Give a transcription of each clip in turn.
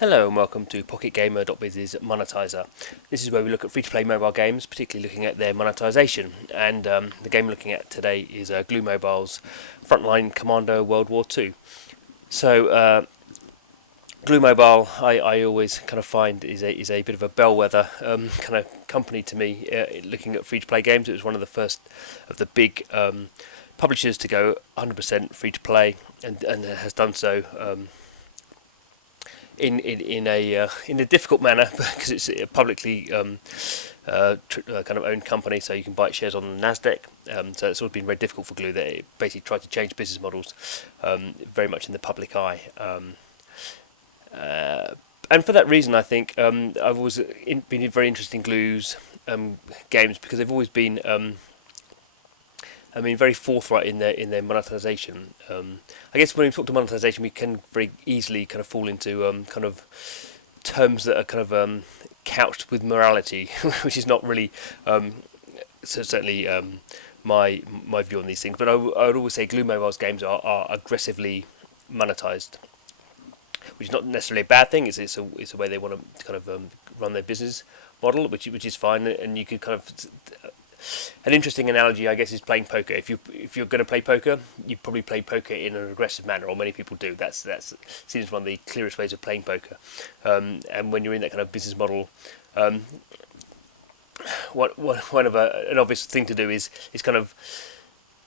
Hello and welcome to PocketGamer.biz's Monetizer. This is where we look at free-to-play mobile games, particularly looking at their monetization. And the game we're looking at today is Glue Mobile's Frontline Commando WWII. So Glue Mobile, I always kind of find is a bit of a bellwether kind of company to me. Looking at free-to-play games, it was one of the first of the big publishers to go 100% free-to-play, and has done so. In a difficult manner because it's a publicly kind of owned company, so you can buy shares on the Nasdaq. So it's always been very difficult for Glue. That it basically tried to change business models very much in the public eye. And for that reason, I think I've always been very interested in Glue's games because they've always been very forthright in their monetization. I guess when we talk to monetization, we can very easily kind of fall into kind of terms that are kind of couched with morality, which is not really certainly my view on these things. But I would always say Glue Mobile's games are aggressively monetized, which is not necessarily a bad thing. It's a way they want to kind of run their business model, which is fine, and you could kind of. An interesting analogy, I guess, is playing poker. If you're going to play poker, you probably play poker in an aggressive manner, or many people do. That seems one of the clearest ways of playing poker. And when you're in that kind of business model, one of an obvious thing to do is kind of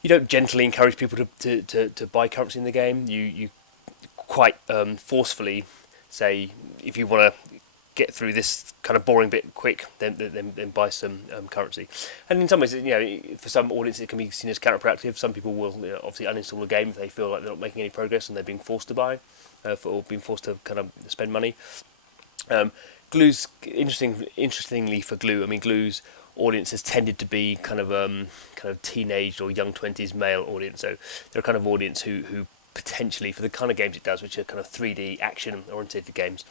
you don't gently encourage people to buy currency in the game. You quite forcefully say, if you want to get through this kind of boring bit quick, then buy some currency. And in some ways, for some audiences it can be seen as counterproductive. Some people will obviously uninstall the game if they feel like they're not making any progress and they're being forced to buy, or being forced to kind of spend money. Glue's interestingly for Glue, Glue's audience has tended to be kind of teenage or young 20s male audience. So they're a kind of audience who potentially, for the kind of games it does, which are kind of 3D action-oriented games,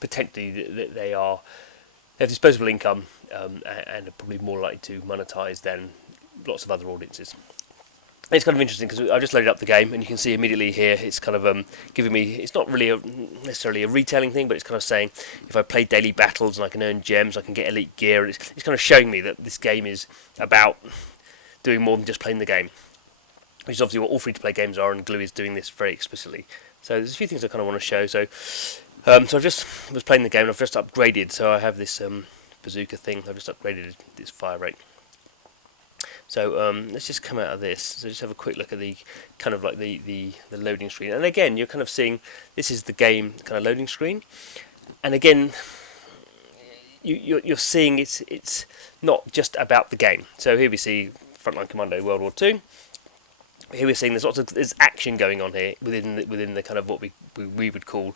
potentially they have disposable income and are probably more likely to monetize than lots of other audiences. It's kind of interesting because I've just loaded up the game and you can see immediately here it's kind of giving me, it's not really necessarily a retailing thing, but it's kind of saying if I play daily battles and I can earn gems, I can get elite gear, and it's kind of showing me that this game is about doing more than just playing the game, which is obviously what all free-to-play games are, and Glue is doing this very explicitly. So there's a few things I kind of want to show. So I just was playing the game, and I've just upgraded. So I have this bazooka thing. I've just upgraded this fire rate. So let's just come out of this. So just have a quick look at the kind of like the loading screen. And again, you're kind of seeing this is the game kind of loading screen. And again, you're seeing it's not just about the game. So here we see Frontline Commando WWII. Here we're seeing there's action going on here within the kind of what we would call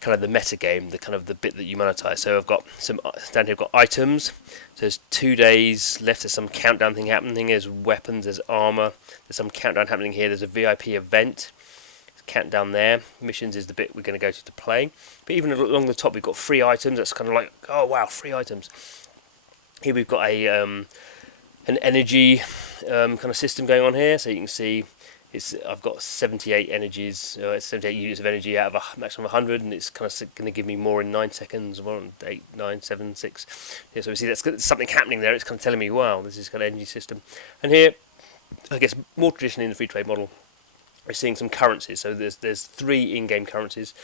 kind of the meta game, the kind of the bit that you monetize. So I've got down here. I've got items. So there's 2 days left. There's some countdown thing happening. There's weapons. There's armor. There's some countdown happening here. There's a VIP event. There's countdown there. Missions is the bit we're going to go to play. But even along the top, we've got free items. That's kind of like, oh wow, free items. Here we've got an energy kind of system going on here, so you can see I've got 78 energies, 78 units of energy out of a maximum of 100, and it's kind of going to give me more in 9 seconds. 1, 8, 9, 7, 6. Yeah, so we see that's something happening there. It's kind of telling me, wow, this is kind of energy system. And here, I guess more traditionally in the free trade model, we're seeing some currencies. So there's 3 in-game currencies.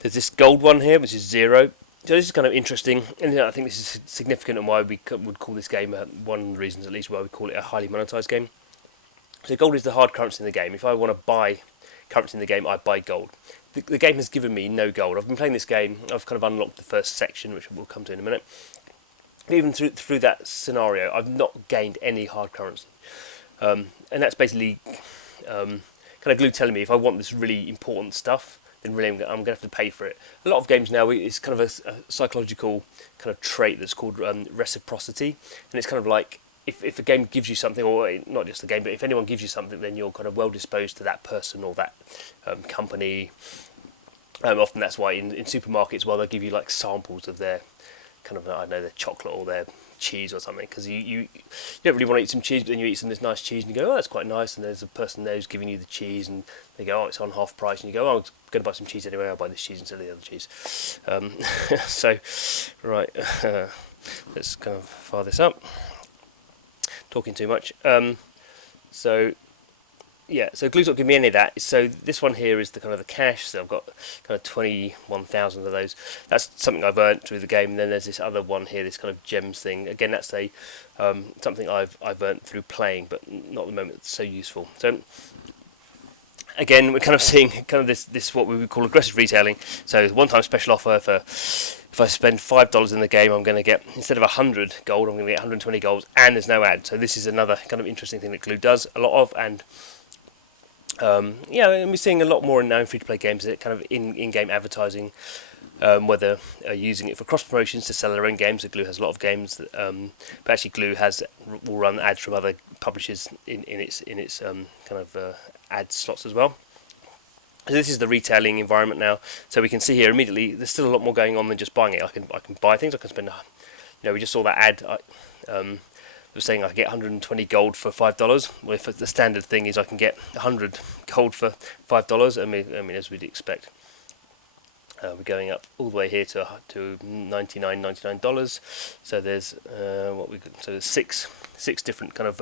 There's this gold one here, which is 0. So this is kind of interesting, and I think this is significant and why we would call this game, one of the reasons at least why we call it a highly monetized game. So gold is the hard currency in the game. If I want to buy currency in the game, I buy gold. The game has given me no gold. I've been playing this game, I've kind of unlocked the first section, which we'll come to in a minute. But even through that scenario, I've not gained any hard currency. And that's basically kind of Glue telling me if I want this really important stuff, then really I'm going to have to pay for it. A lot of games now, it's kind of a psychological kind of trait that's called reciprocity, and it's kind of like if a game gives you something, or not just the game, but if anyone gives you something, then you're kind of well disposed to that person or that company. Often that's why in supermarkets, they'll give you like samples of their kind of, I don't know, their chocolate or their cheese or something, because you don't really want to eat some cheese, but then you eat some of this nice cheese and you go, oh, that's quite nice, and there's a person there who's giving you the cheese and they go, oh, it's on half price, and you go, oh, I'm going to buy some cheese anyway, I'll buy this cheese instead of the other cheese. So right, let's kind of fire this up, talking too much. So yeah, so Glue's not giving me any of that. So this one here is the kind of the cash. So I've got kind of 21,000 of those. That's something I've earned through the game. And then there's this other one here, this kind of gems thing. Again, that's a something I've earned through playing, but not at the moment. It's so useful. So again, we're kind of seeing kind of this what we would call aggressive retailing. So one-time special offer for if I spend $5 in the game, I'm going to get, instead of 100 gold, I'm going to get 120 gold, and there's no ad. So this is another kind of interesting thing that Glue does a lot of, and yeah, and we're seeing a lot more now in free-to-play games that kind of in-game advertising, whether using it for cross-promotions to sell their own games. So Glue has a lot of games, that, but actually Glue will run ads from other publishers in its kind of ad slots as well. So this is the retailing environment now. So we can see here immediately there's still a lot more going on than just buying it. I can buy things. I can spend. We just saw that ad. Was saying I get 120 gold for $5. Well, if the standard thing is I can get 100 gold for $5. I mean, as we'd expect, we're going up all the way here to $99. So there's there's six different kind of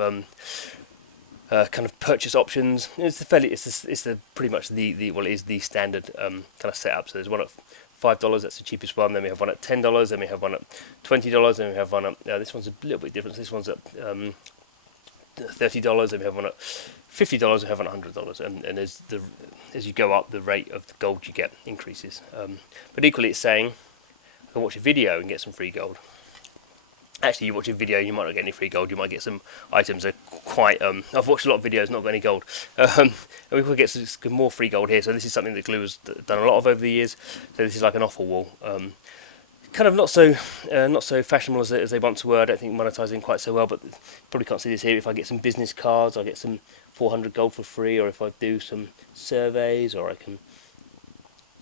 purchase options. It's pretty much the standard kind of setup. So there's one at $5, that's the cheapest one. Then we have one at $10. Then we have one at $20. Then we have one at this one's a little bit different. This one's at $30. Then we have one at $50. We have one at $100. And as you go up, the rate of the gold you get increases. But equally, it's saying I can watch a video and get some free gold. Actually, you watch a video, you might not get any free gold. You might get some items that are quite. I've watched a lot of videos, not got any gold, and we could get some more free gold here. So this is something that Glue has done a lot of over the years. So this is like an offer wall, kind of not so fashionable as they once were. I don't think monetizing quite so well, but probably can't see this here. If I get some business cards, I get some 400 gold for free, or if I do some surveys, or I can.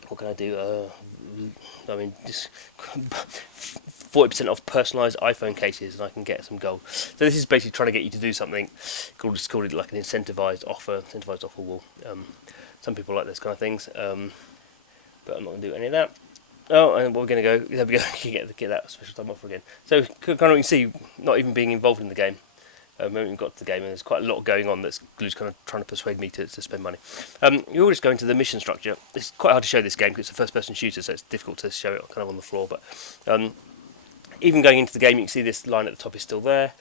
What can I do? Just 40% off personalised iPhone cases, and I can get some gold. So this is basically trying to get you to do something called it like an incentivized offer wall. Some people like those kind of things, but I'm not going to do any of that. Oh, and we're going to go. There we go. Get that special time offer again. So kind of you can see, not even being involved in the game. We haven't got to the game, and there's quite a lot going on that's Glue's kind of trying to persuade me to spend money. We'll just go into the mission structure. It's quite hard to show this game because it's a first-person shooter, so it's difficult to show it kind of on the floor. But even going into the game, you can see this line at the top is still there.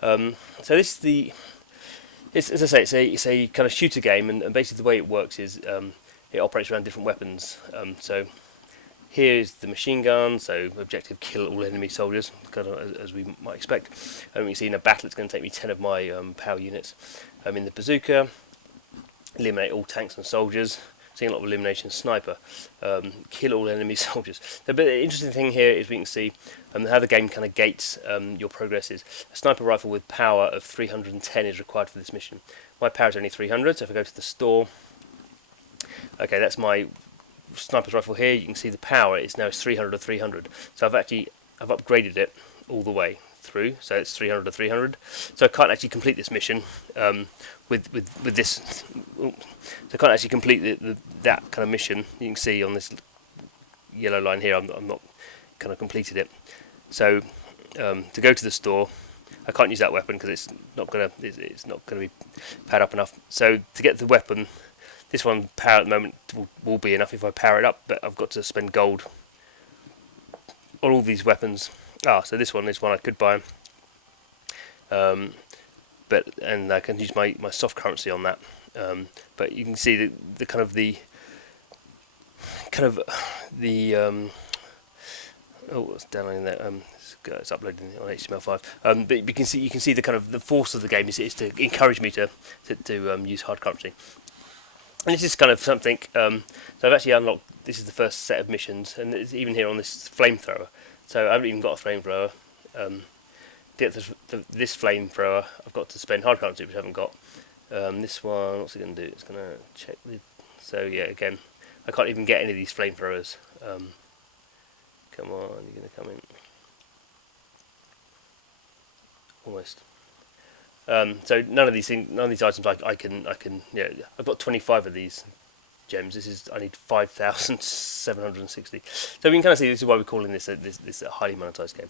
So this is as I say, it's a kind of shooter game, and basically the way it works is it operates around different weapons. So here's the machine gun, so objective kill all enemy soldiers, kind of as we might expect. You can see in a battle it's going to take me 10 of my power units. In the bazooka, eliminate all tanks and soldiers. Seeing a lot of elimination. Sniper, kill all enemy soldiers. The interesting thing here is we can see how the game kind of gates your progress is. A sniper rifle with power of 310 is required for this mission. My power is only 300, so if I go to the store, okay, that's my sniper's rifle here. You can see the power is now 300 to 300. So I've upgraded it all the way through, so it's 300 to 300. So I can't actually complete this mission with this. So I can't actually complete that kind of mission. You can see on this yellow line here, I'm not kind of completed it. So to go to the store, I can't use that weapon because it's not gonna be powered up enough. So to get the weapon, this one power at the moment will be enough if I power it up, but I've got to spend gold on all these weapons. So this one is one I could buy, and I can use my soft currency on that. But you can see the kind of the what's downloading there? It's uploading on HTML5. But you can see the kind of the force of the game is to encourage me to use hard currency. And this is kind of something. So I've actually unlocked. This is the first set of missions, and it's even here on this flamethrower. So I haven't even got a flamethrower. To get this flamethrower, I've got to spend hard currency, which I haven't got. This one, what's it going to do? It's going to check the. So yeah, again, I can't even get any of these flamethrowers. Come on, you're going to come in. almost. So none of these items I can I've got 25 of these gems. I need 5,760. So we can kind of see this is why we're calling this this a highly monetized game.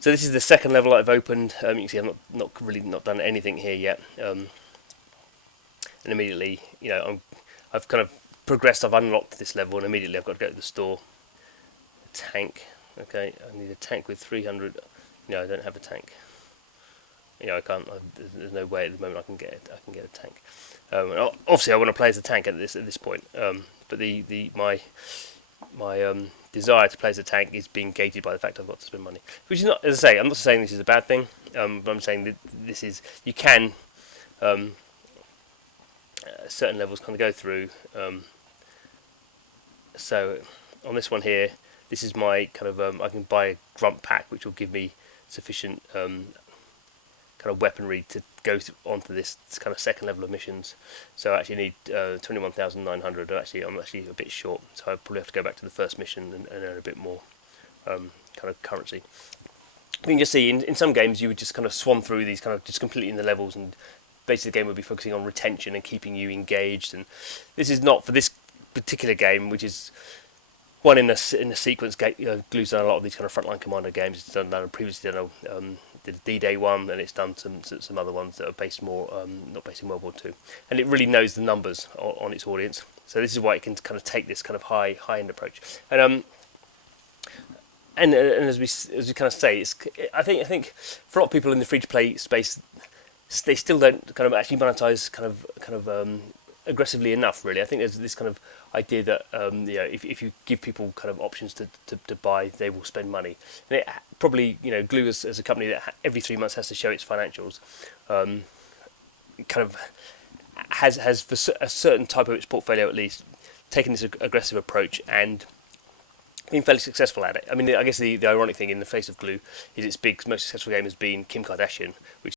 So this is the second level I've opened. You can see I've not really done anything here yet. And immediately, I've kind of progressed. I've unlocked this level, and immediately I've got to go to the store. Tank. Okay, I need a tank with 300. No, I don't have a tank. I can't. There's no way at the moment I can get it. I can get a tank. Obviously, I want to play as a tank at this point. But my desire to play as a tank is being gated by the fact I've got to spend money. Which is not, as I say, I'm not saying this is a bad thing. But I'm saying that this is, you can certain levels kind of go through. So on this one here, this is my kind of I can buy a grunt pack which will give me sufficient kind of weaponry to go onto this kind of second level of missions. So I actually need 21,900. I'm actually a bit short, so I probably have to go back to the first mission and earn a bit more kind of currency. You can just see in some games you would just kind of swan through these kind of just completely in the levels, and basically the game would be focusing on retention and keeping you engaged. And this is not for this particular game, which is one in a sequence game. Glue's done a lot of these kind of Frontline Commando games. It's done previously done did a D-Day one, and it's done some other ones that are based more not based in World War II, and it really knows the numbers on its audience. So this is why it can kind of take this kind of high end approach. And as we kind of say, I think for a lot of people in the free to play space, they still don't kind of actually monetize kind of aggressively enough. Really, I think there's this kind of idea that if you give people kind of options to buy, they will spend money. And it probably, Glue as a company that every 3 months has to show its financials, kind of has for a certain type of its portfolio at least taken this aggressive approach and been fairly successful at it. I mean, I guess the ironic thing in the face of Glue is its most successful game has been Kim Kardashian, which